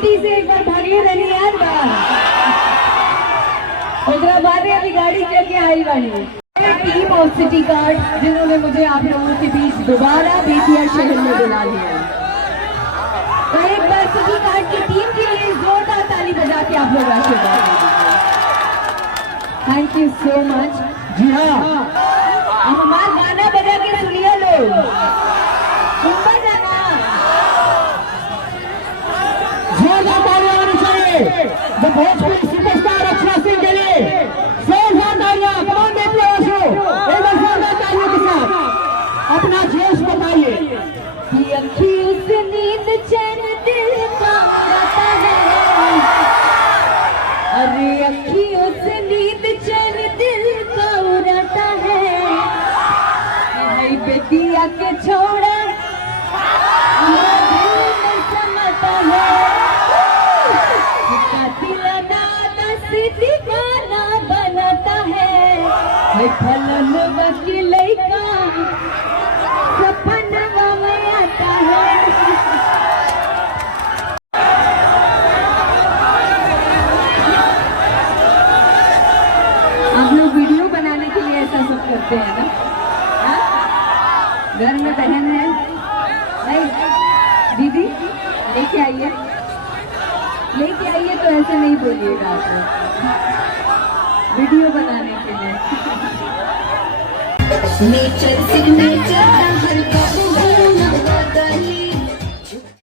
Scooty से एक बार भागिए रहनी याद बा ओकरा बारे अभी गाड़ी चल के आई बानी टीम ऑफ सिटी कार्ड जिन्होंने मुझे आप लोगों के बीच दोबारा बेतिया शहर में बुला लिया। तो एक बार सिटी कार्ड की टीम के लिए जोरदार ताली बजा के आप लोग आशीर्वाद दीजिए। Thank you so much. जी हाँ, अब हमारा गाना बजा के सुनिए लोग सुनता जाना जोरदार तालियां होनी चाहिए द भोजपुरी सुपरस्टार अक्षरा सिंह के लिए। जोरदार तालियां, कमान देते हो एक बार जोरदार तालियों के साथ अपना जोश बताइए। कि अखियों से नींद चैन दिल का उड़ाता है, अरे अखियों से नींद चैन दिल का उड़ाता है, भाई बेटिया के छोड़ा दिल में समाता है, दिलाना दस दीवाना बनाता है, भाई फलन वकील का सपनवा में आता है। आप लोग वीडियो बनाने के लिए ऐसा सब करते हैं ना? घर में बहन है नहीं दीदी लेके आइए तो ऐसे नहीं बोलिएगा आप लोग वीडियो बनाने के लिए। Nature signature